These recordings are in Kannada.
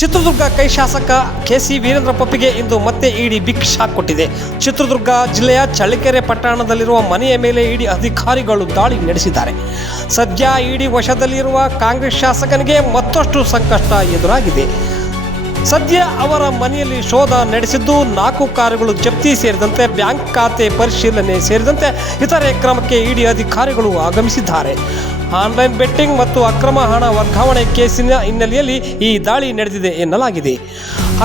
ಚಿತ್ರದುರ್ಗ ಕೈ ಶಾಸಕ ಕೆಸಿ ವೀರೇಂದ್ರ ಪಪ್ಪಿಗೆ ಇಂದು ಮತ್ತೆ ಇಡಿ ಬಿಗ್ ಶಾಕ್ ಕೊಟ್ಟಿದೆ. ಚಿತ್ರದುರ್ಗ ಜಿಲ್ಲೆಯ ಚಳ್ಳಕೆರೆ ಪಟ್ಟಣದಲ್ಲಿರುವ ಮನೆಯ ಮೇಲೆ ಇಡಿ ಅಧಿಕಾರಿಗಳು ದಾಳಿ ನಡೆಸಿದ್ದಾರೆ. ಸದ್ಯ ಇಡಿ ವಶದಲ್ಲಿರುವ ಕಾಂಗ್ರೆಸ್ ಶಾಸಕನಿಗೆ ಮತ್ತಷ್ಟು ಸಂಕಷ್ಟ ಎದುರಾಗಿದೆ. ಸದ್ಯ ಅವರ ಮನೆಯಲ್ಲಿ ಶೋಧ ನಡೆಸಿದ್ದು 4 ಕಾರುಗಳು ಜಪ್ತಿ ಸೇರಿದಂತೆ ಬ್ಯಾಂಕ್ ಖಾತೆ ಪರಿಶೀಲನೆ ಸೇರಿದಂತೆ ಇತರೆ ಕ್ರಮಕ್ಕೆ ಇಡಿ ಅಧಿಕಾರಿಗಳು ಆಗಮಿಸಿದ್ದಾರೆ. ಆನ್ಲೈನ್ ಬೆಟ್ಟಿಂಗ್ ಮತ್ತು ಅಕ್ರಮ ಹಣ ವರ್ಗಾವಣೆ ಕೇಸಿನ ಹಿನ್ನೆಲೆಯಲ್ಲಿ ಈ ದಾಳಿ ನಡೆದಿದೆ ಎನ್ನಲಾಗಿದೆ.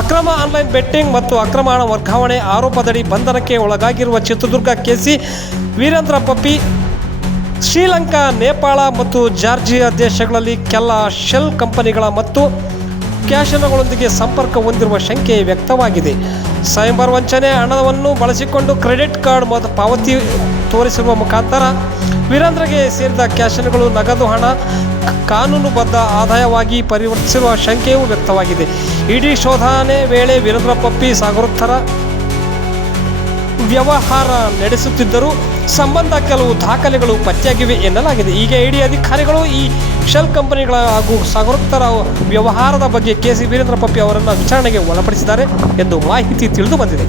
ಅಕ್ರಮ ಆನ್ಲೈನ್ ಬೆಟ್ಟಿಂಗ್ ಮತ್ತು ಅಕ್ರಮ ಹಣ ವರ್ಗಾವಣೆ ಆರೋಪದಡಿ ಬಂಧನಕ್ಕೆ ಒಳಗಾಗಿರುವ ಚಿತ್ರದುರ್ಗ ಕೆಸಿ ವೀರೇಂದ್ರ ಪಪ್ಪಿ ಶ್ರೀಲಂಕಾ, ನೇಪಾಳ ಮತ್ತು ಜಾರ್ಜಿಯಾ ದೇಶಗಳಲ್ಲಿ ಕೆಲ ಶೆಲ್ ಕಂಪನಿಗಳ ಮತ್ತು ಕ್ಯಾಶಿನೋಗಳೊಂದಿಗೆ ಸಂಪರ್ಕ ಹೊಂದಿರುವ ಶಂಕೆ ವ್ಯಕ್ತವಾಗಿದೆ. ಸೈಬರ್ ವಂಚನೆ ಹಣವನ್ನು ಬಳಸಿಕೊಂಡು ಕ್ರೆಡಿಟ್ ಕಾರ್ಡ್ ಮತ್ತು ಪಾವತಿ ತೋರಿಸುವ ಮುಖಾಂತರ ವೀರೇಂದ್ರಗೆ ಸೇರಿದ ಕ್ಯಾಶಿನೋಗಳು ನಗದು ಹಣ ಕಾನೂನುಬದ್ಧ ಆದಾಯವಾಗಿ ಪರಿವರ್ತಿಸಿರುವ ಶಂಕೆಯೂ ವ್ಯಕ್ತವಾಗಿದೆ. ಇಡಿ ಶೋಧನೆ ವೇಳೆ ವೀರೇಂದ್ರ ಪಪ್ಪಿ ಸಾಗರೋತ್ತರ ವ್ಯವಹಾರ ನಡೆಸುತ್ತಿದ್ದರೂ ಸಂಬಂಧ ಕೆಲವು ದಾಖಲೆಗಳು ಪತ್ತೆಯಾಗಿವೆ ಎನ್ನಲಾಗಿದೆ. ಈಗ ಇಡಿ ಅಧಿಕಾರಿಗಳು ಈ ಶೆಲ್ ಕಂಪನಿಗಳ ಹಾಗೂ ಸಾಗರೋತ್ತರ ವ್ಯವಹಾರದ ಬಗ್ಗೆ ಕೆಸಿ ವೀರೇಂದ್ರ ಪಪ್ಪಿ ಅವರನ್ನು ವಿಚಾರಣೆಗೆ ಒಳಪಡಿಸಿದ್ದಾರೆ ಎಂದು ಮಾಹಿತಿ ತಿಳಿದು ಬಂದಿದೆ.